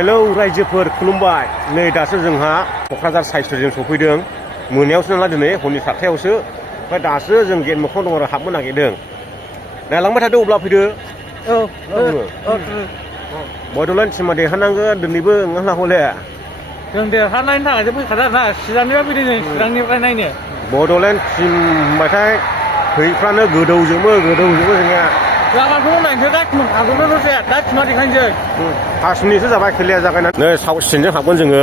Hello रायजोफोर खुलुमबाय। नै दासो जोंहा क'क्राझार साइस्टजों सफैदों। मोनायावसो नालाय दिनै हरनि 7थायावसो। ओमफ्राय दासो जों गेट मोखाङाव दं आरो हाबनो नागिरदों। नायलांबाय थादो अब्ला फैदो। बड'लेण्ड टिमा देरहानांगोन दिनैबो नङा हले। जों देरहानायनि थाखायसो फैखादों आरोना चिरांनिफ्राय फैदों जों चिरांनिफ्राय नायनो। बड'लेण्ड टिम होनबाथाय थैफ्रानो गोदौजोबो जोंनिया। जागाखौ नायनोसै दा थाथ'नो दसे दा टिमा देखायनोसै। 5 मिनिटसो जाबाय खेलाया जागायनानै। नै साउथ स्टेन्डजों हाबगोन जोङो।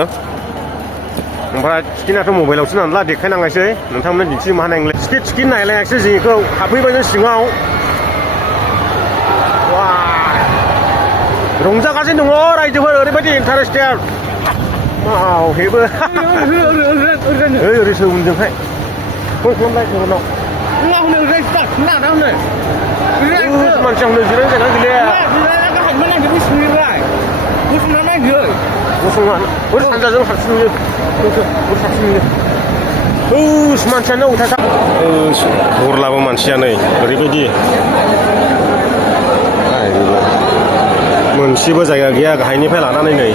ओमफ्राय टिकेटआथ' मबाइलावसो नालाय देखायनाङासै नोंथांमोननो दिन्थिनो मा हानाय नंला। टिकेट नायलायाखिसै जोंखौ हाबफैबाय जों सिङाव। रंजागासिनो दङ रायजोफोर ओरैबायदि इन्टारेस्टेड। हेबो ओरैसो उनजोंहाय फन खालामलाय गुबुनाव मानसिया हनै जिरायनो जायगा गैलिया। ओरै सानजाजों साबसिन नुयो। मानसियानो उथासा हरलाबो मानसिया नै ओरैबायदि मोनसेबो जायगा गैया गाहायनिफ्राय लानानै नै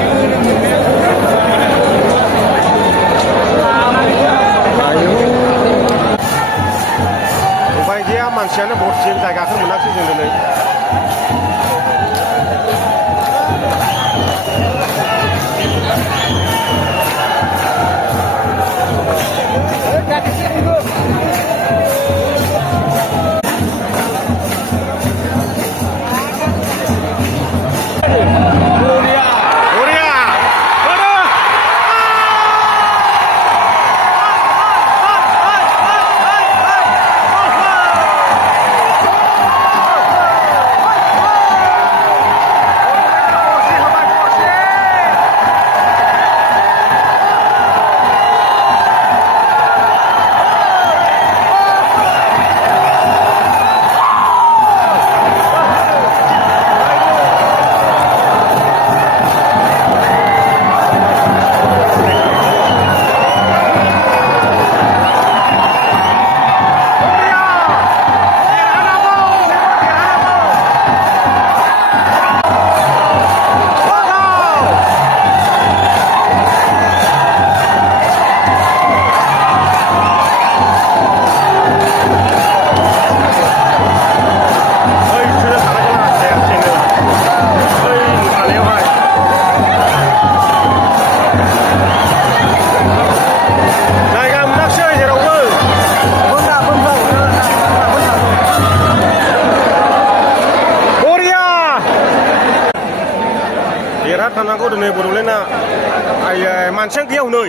उपाय गैया मानसियानो भरथि जायगाखौ मोनाखै जों दिनै। देरहाथारनांगौ दिनै बड'लेण्डआ। मानसियानो गैया हनै।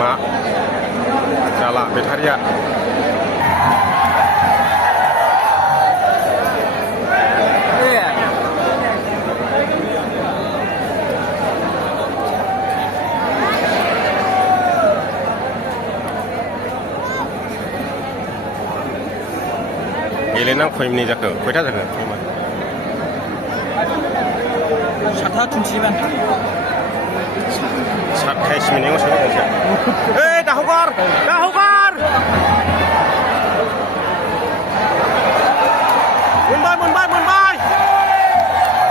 मा जाला बेटारिया। गेलेनां खय मिनिट जाखो खयथा जाखो? 7:21 27 मिनिटआव सोलायनोसै। दाहगार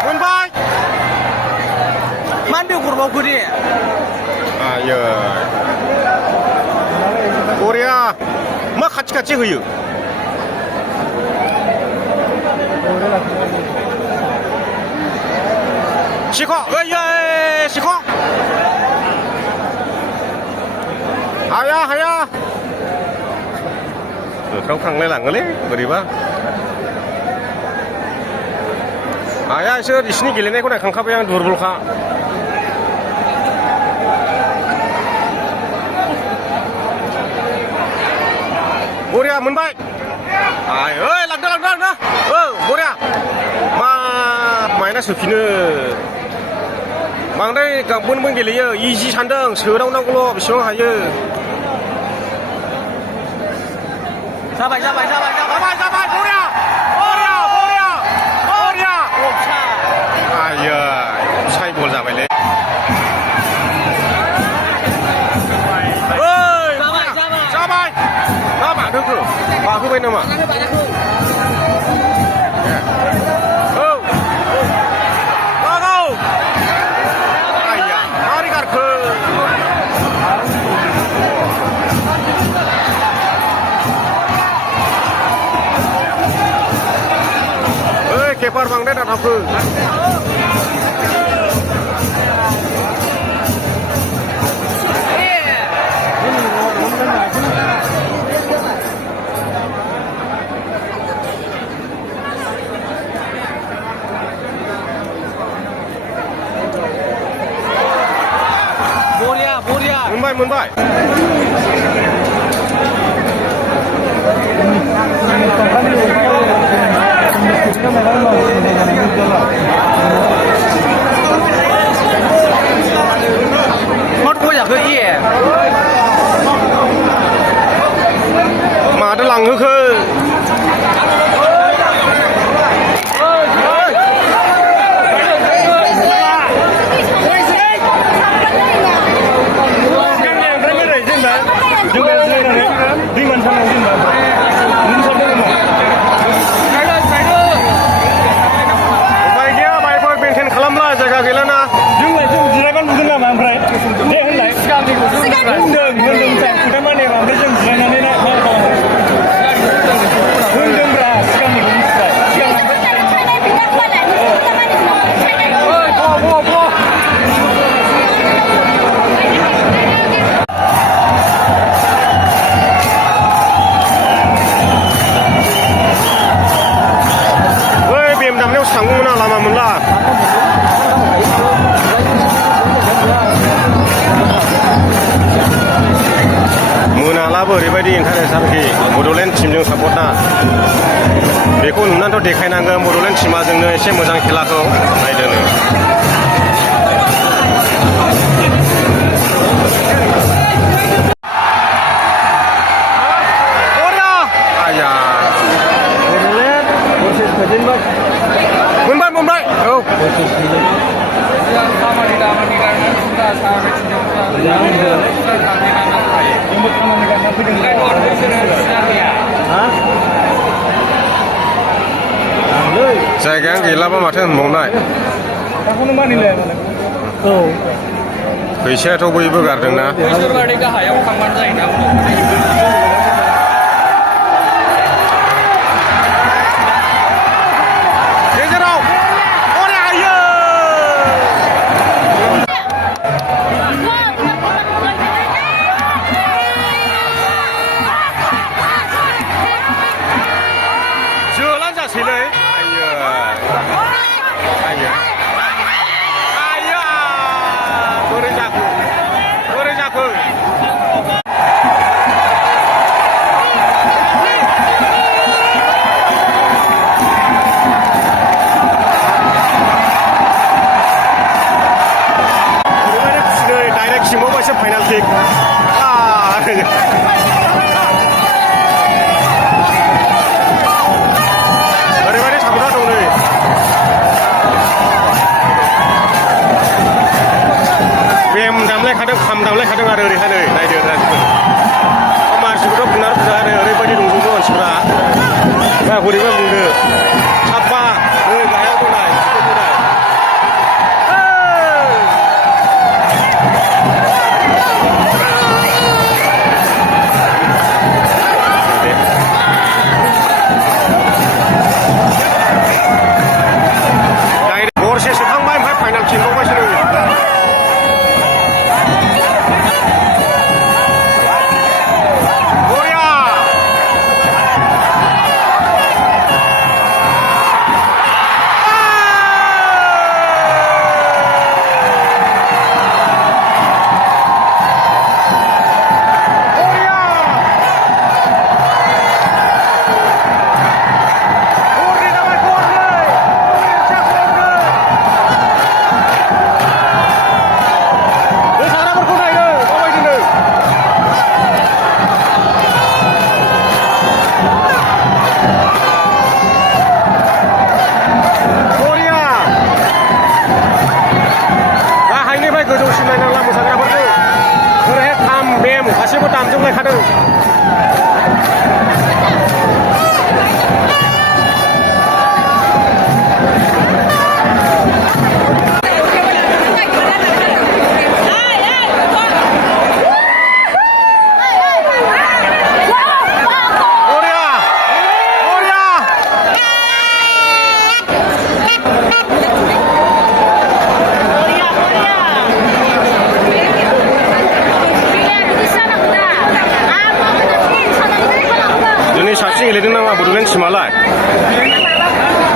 मोनबाय मानदो गरबावखो दे आयै बरिया मा खाथि होयो। सिख' सिख' हाया गोख्राव खांलायलाङोलै बोरैबा हाया इसोर इसिनि गेलेनायखौ नायखांखाबाय आं दुरबलखा। बरिया मोनबाय। लांदो बरिया मा माइना सोफिनो बांद्राय गाबोन गेलेयो। इजि सानदों सोदावनांगौल' बेसेबां हायो। जाबाय बरिया आयै साइ बल जाबायलै। जाबाय मा बादोंखो जाबाय नामा? औ गाव आइया मारै गारखो ओइ केपार बांद्राय दाथाबखो मोनबाय मोनबाय माथो लांहोखो ओरैबायदि इन्टारेस्ट आरोखि बड'लेण्ड टीमजों सापर्टआ बेखौ नुनानैथ' देखायनांगोन बड'लेण्ड टीमा जोंनो एसे मोजां खेलाखौ नायदोनो मोनबाय मोनबाय औ जायगायानो गैलाबा माथो होनबावनाय फैसायाथ' बयबो गारदोंना खाम दामलायखादों आरो ओरैहाय नै नायदो मानसिखौथ' बुंनानै बुजाया ओरैबायदि दंजोबो मानसिफ्रा बोरैबा बुंदो साबा नै गाहायाव दंनाय गरसे सोखांबाय ओमफ्राय फाइनाल थिनबावबायसो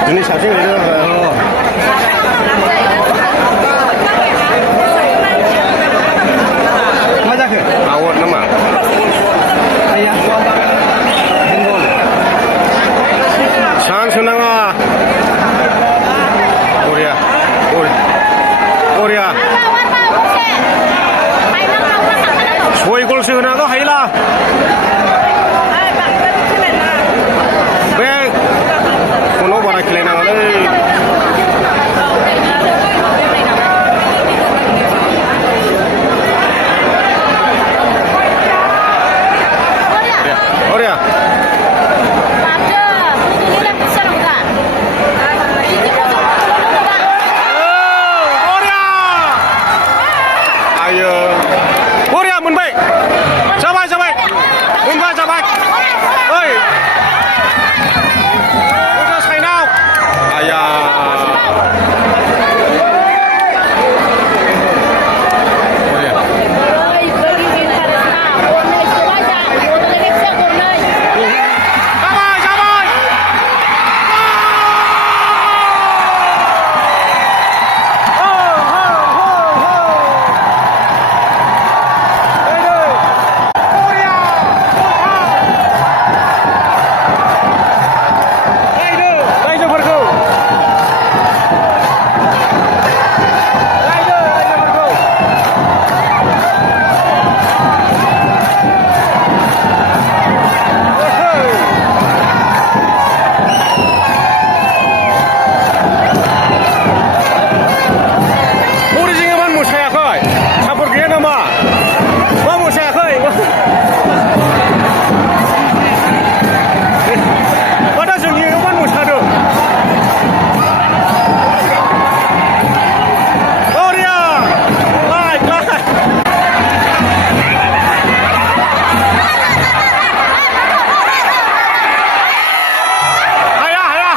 दिनै साबसिन गेलेदों मा जाखो आवाद नामा आया चान्स होनाङा बरिया बरिया 6 गलसो होनांगौ हायोला बे फनाव बारा खेलायनाङालै बरिया आयो बरिया मोनबाय जाबाय जाबाय मोनबाय जाबाय ओइ गथा साइनाव आया जाबाय जाबाय रायजोफोरखौ बरिजों इमान मोसायाखै सापर्ट गैया नामा मा मोसायाखै माथो जोंनि इमान मोसादों बरिया लाइक हाया हाया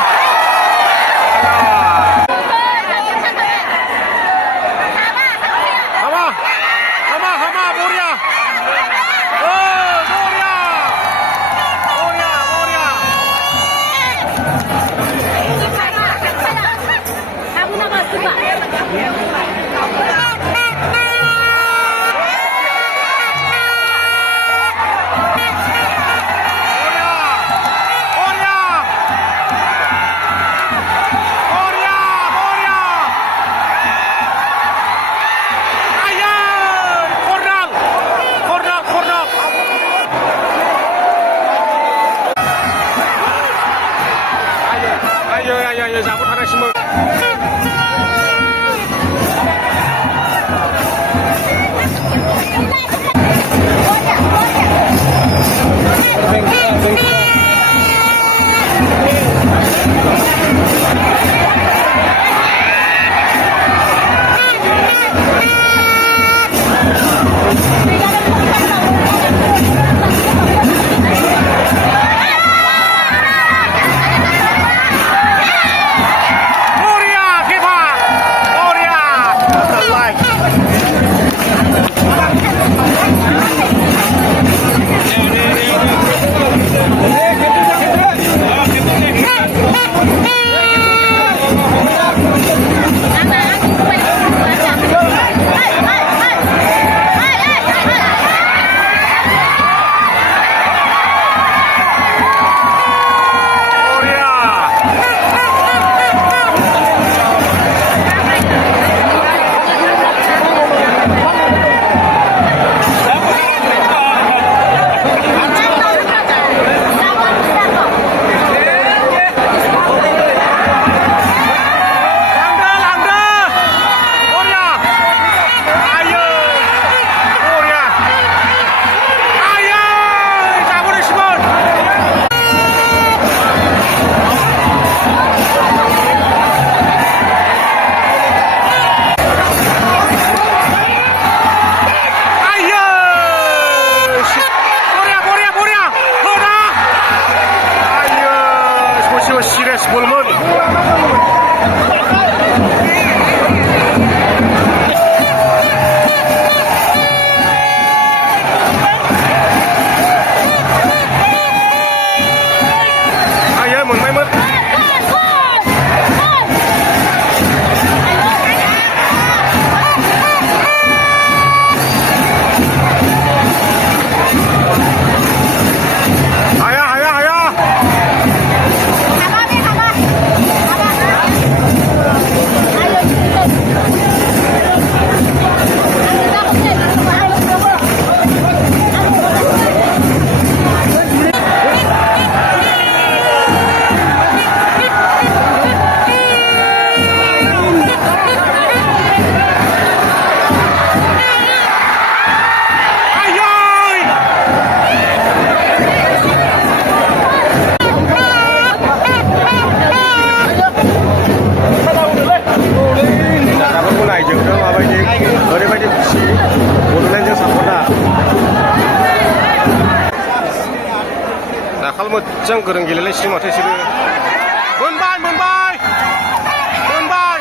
हामा बरिया बरिया 아야 잘못 하나 심어 मोजां गोरों गेलेलायसिनो माथो बिसोरो मोनबाय मोनबाय मोनबाय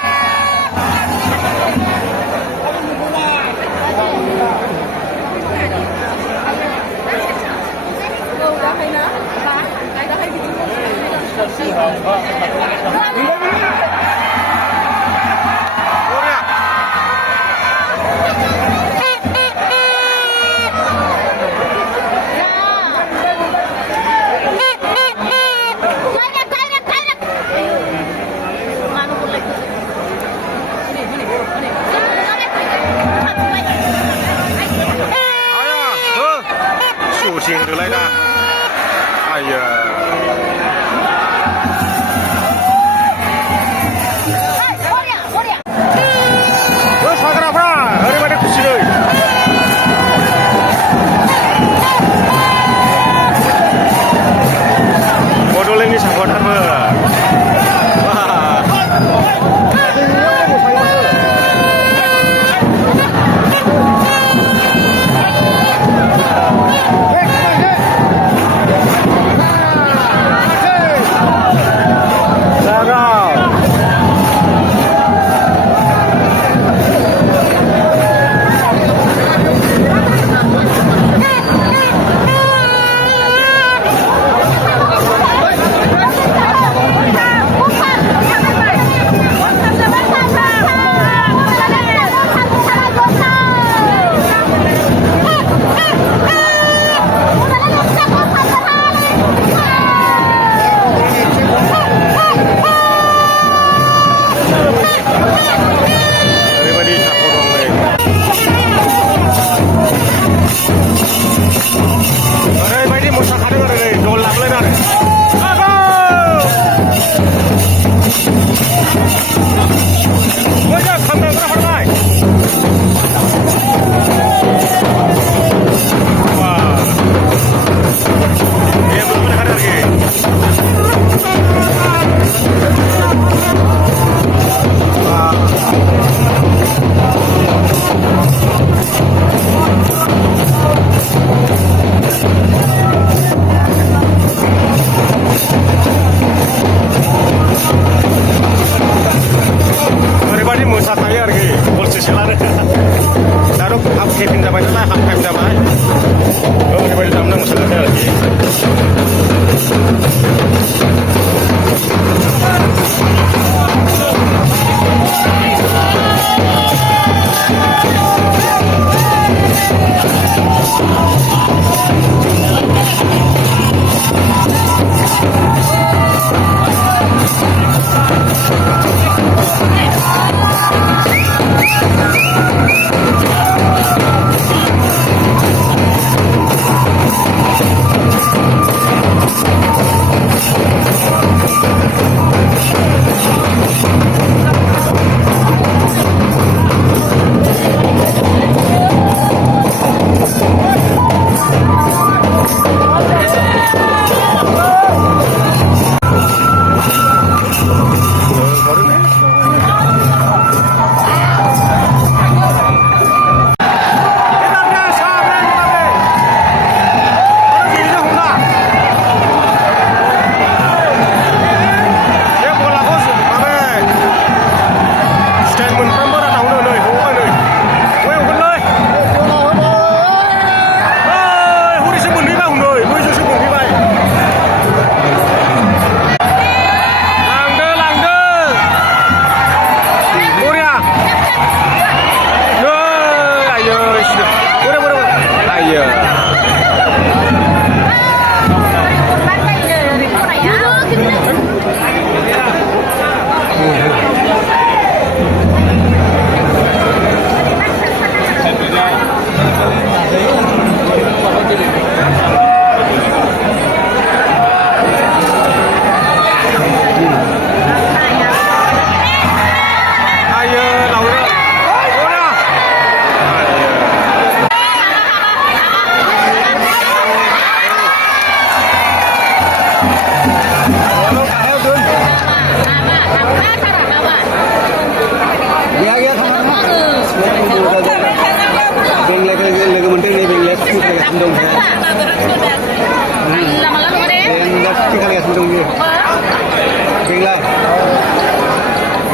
Suci được ra. Ai Terus Fagra Fra, daripada kursi deh. Modal ini sangat hebat.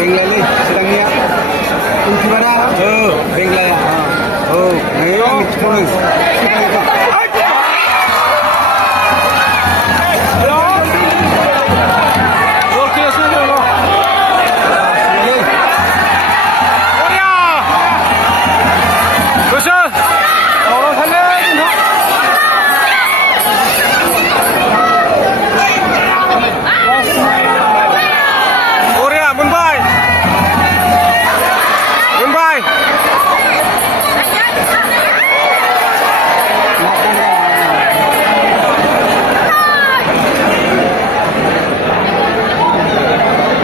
Benglali sedangnya. Gimana? Benglali. Oh, ayo turun.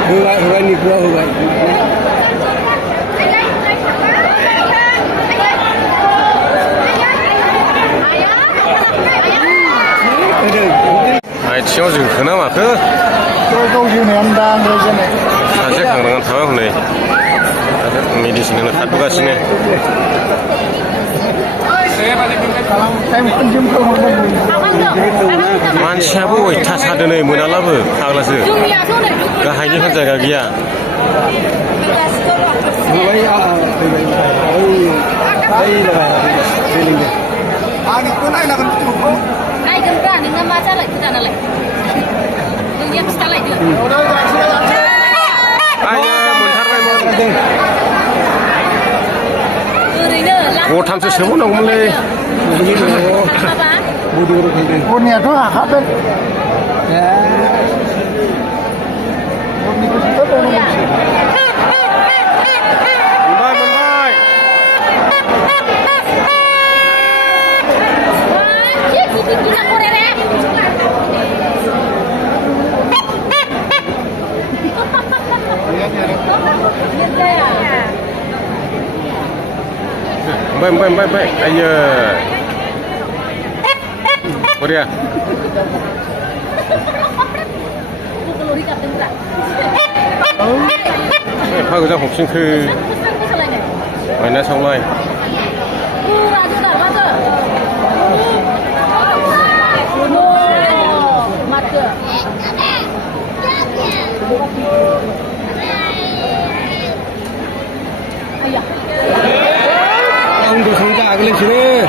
Hugai ni gua hugai. आथिङाव जोंखोना माखो सासे खांग्रांनानै थाबाय हनै मेडिसिन होनो खारबोगासिनो मानसियाबो अयथासार दिनै मोनालाबो फाग्लासो गाहायनिफ्राय जायगा गैया नायगोनब्रा नोंना मा जालायखो दानालाय नोंनिया खिथालायदो ओरैनो गथामसो सोबावनांगौमोनलै Kurniaथ' हाखादों Baik. Ayo. Korea. 파그장 복싱크 마이나 성라이 Angdo 성자 아글레시네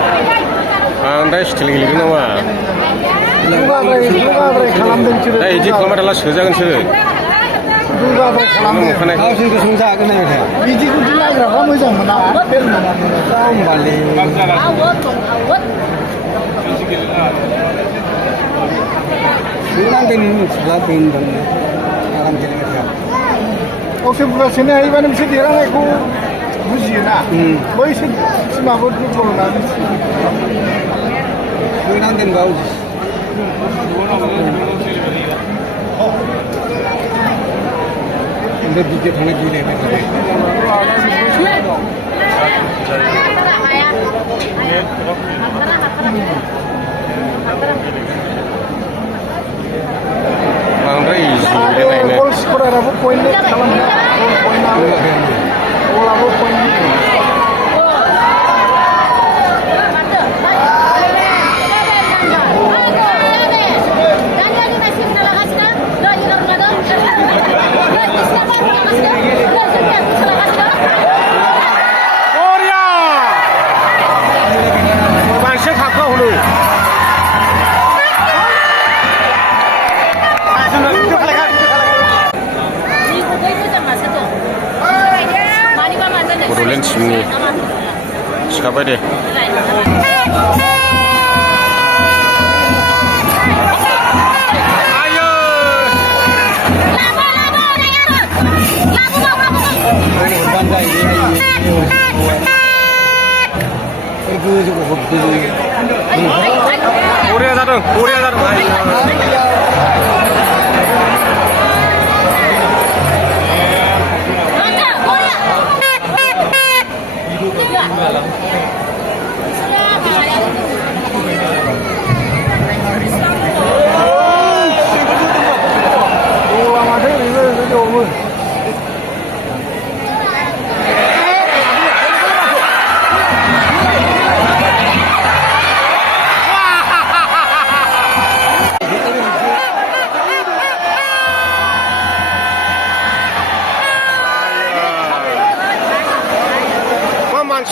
anda 스틸 길리고 나와 나 이제 그만 달라 서장은서 가우신도 성자 아글레 이지구 딜라그라가 모장 모나 벨모나 싸움 발리 생각되는 살아보인 건데 나간 되는 거야 혹시 부가시네 이번에 무슨 일하나 있고 무시나 뭐 있어 심하고 그걸로 나는 생각되는 거 아우지 근데 밑에 돈에 기대 बांद्राय इजि गेलेनायनो गल स्कराराबो पइन्ट खालामनो गलाबो point Korea 만세 갖고 오늘 Bodolen sini siapa deh ayo Korea 자동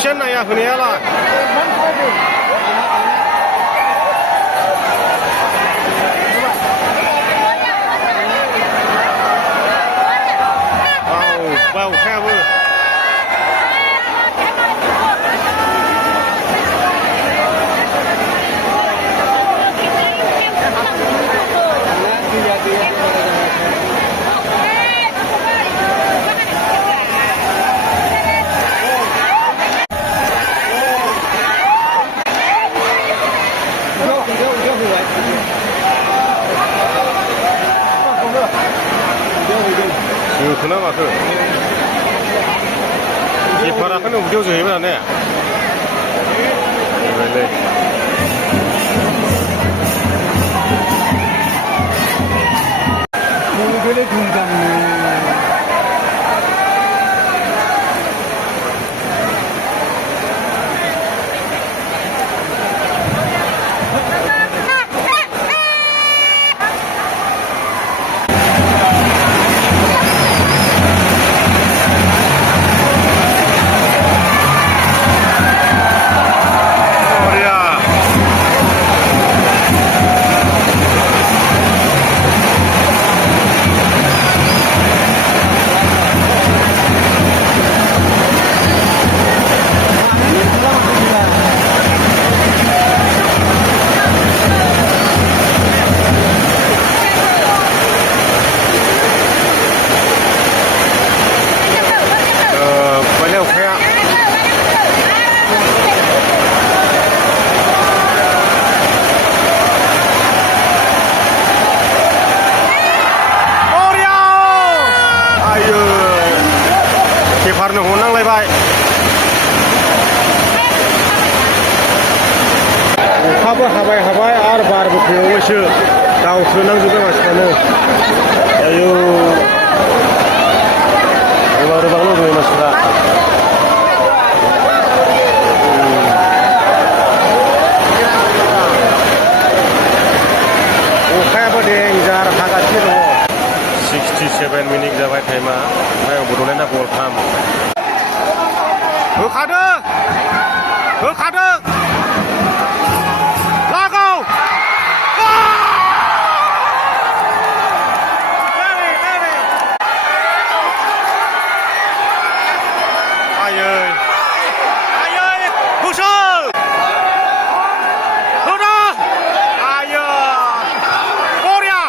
एसे नाया होनायालाय अखायाबो जोखोना माखो जेफाराखौनो उदैयाव जोहैबाय ने केपारनो हरनांलायबाय अखाबो हाबाय आरो बारबो फैबावबायसो गावस्रोनांजोबबाय मानसिफ्रानो आयौ एबार बांल' दङ मानसिफ्रा अखायाबो देन्जार हागासिनो दङ 67 मिनिट जाबाय टाइमा ओमफ्राय बड'लेण्डआ गलथाम होखादों लागाव आयै हुसुर होना आयै बरिया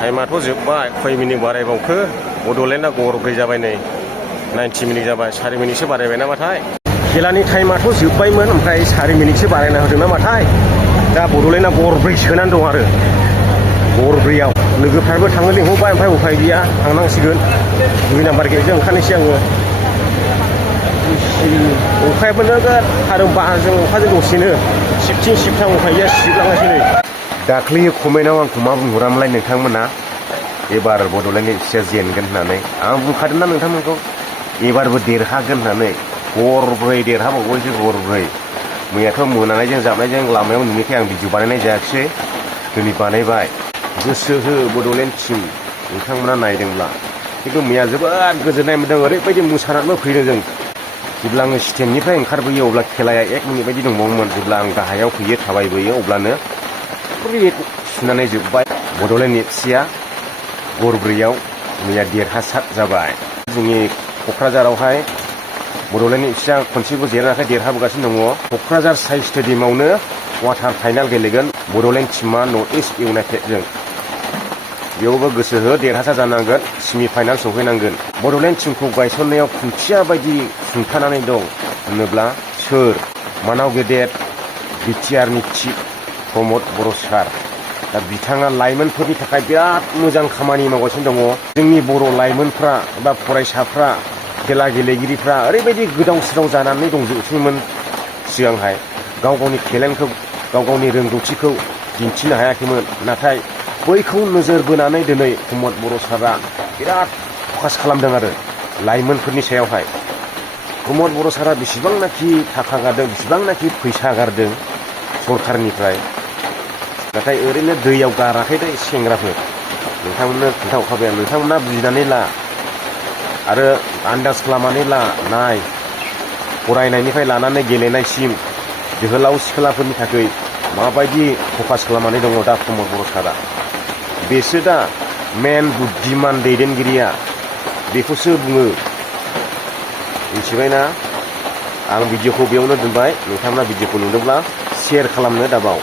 टाइमाथ' जोब्बाय खय मिनिट बारायबावखो बड'लेण्डआ गरब्रै जाबाय नै 90 मिनिट जाबाय 4 मिनिटसो बारायबाय नामाथाय खेलानि टाइमाथ' जोब्बायमोन ओमफ्राय 4 मिनिटसो बारायना होदों नामाथाय दा बड'लेण्डआ गरब्रै सोनानै दं आरो गरब्रैयाव लोगोफ्राबो थांनो लिंहरबाय ओमफ्राय उफाय गैया थांनांसिगोन 2 नाम्बार गेटजों ओंखारनोसै आङो अखायाबो नोगोद आरो बारजों अखाजों दसेनो सिबथिं सिबथां उफाय गैया सिबलांगासिनो नै दाख्लै कमेन्टआव आंखौ मा बुंहरामोनलाय नोंथांमोना एबार बड'लेण्ड एफसिआ जेनगोन होननानै आं बुंखादोंना नोंथांमोनखौ एबारबो देरहागोन होननानै गरब्रै देरहाबावबायसो गरब्रै मैयाथ' मोनानायजों जाबनायजों लामायाव नुनायखाय आं भिडिअ बानायनाय जायाखिसै दिनै बानायबाय गोसो हो बड'लेण्ड टिम नोंथांमोना नायदोंब्ला खिन्थु मैया जोबोद गोजोननाय मोन्दों ओरैबायदि मोसानानैबो फैदों जों जेब्ला आङो स्टेन्डनिफ्राय ओंखारबोयो अब्ला खेलाया 1 मिनिट बायदि दंबावोमोन जेब्ला आं गाहायाव फैयो थाबायबोयो अब्लानो कमप्लिट सुनानै जोब्बाय बड'लेण्ड एफसिआ गरब्रैयाव मैया देरहासार जाबाय जोंनि क'क्राझारावहाय बड'लेण्ड एफसिआ खनसेबो जेनाखै देरहाबोगासिनो दङ क'क्राझार साइ स्टेडियामावनो क्वार्टार फाइनाल गेलेगोन बड'लेण्ड टिमा नर्थ इस्ट इउनाइटेडजों बेयावबो गोसो हो देरहासार जानांगोन सेमि फाइनाल सौहैनांगोन बड'लेण्ड टिमखौ गायसननायाव खुन्थिया बायदि सुंथानानै दं होनोब्ला सोर मानाव गेदेर बिटिआरनि चिफ प्रमद बर' सार दा बिथाङा लाइमोनफोरनि थाखाय बिराद मोजां खामानि मावगासिनो दङ जोंनि बर' लाइमोनफ्रा एबा फरायसाफ्रा खेला गेलेगिरिफ्रा ओरैबायदि गोदाव सोराव जानानै दंजोबसैमोन सिगांहाय गाव गावनि टेलेन्टखौ गाव गावनि रोंगौथिखौ दिन्थिनो हायाखैमोन नाथाय बैखौ नोजोर बोनानै दिनै प्रमद बर' सारा बिराद फकास खालामदों आरो लाइमोनफोरनि सायावहाय प्रमद बर' सारा बेसेबांनाखि थाखा गारदों बेसेबांनाखि फैसा गारदों सरखारनिफ्राय नाथाय ओरैनो दैयाव गाराखै दे सेंग्राफोर नोंथांमोननो खोन्थाहरखाबाय आं नोंथांमोना बुजिनानै ला आरो आन्दाज खालामनानै ला नाय फरायनायनिफ्राय लानानै गेलेनायसिम जोहोलाव सिख्लाफोरनि थाखाय माबायदि फकास खालामनानै दङ दा प्रमद बर' सारा बेसो दा मेन बुद्धिमान दैदेनगिरिया बेखौसो बुङो मिथिबायना आं भिडिअखौ बेयावनो दोनबाय नोंथांमोना भिडिअखौ नुदोंब्ला शेयार खालामनो दाबाव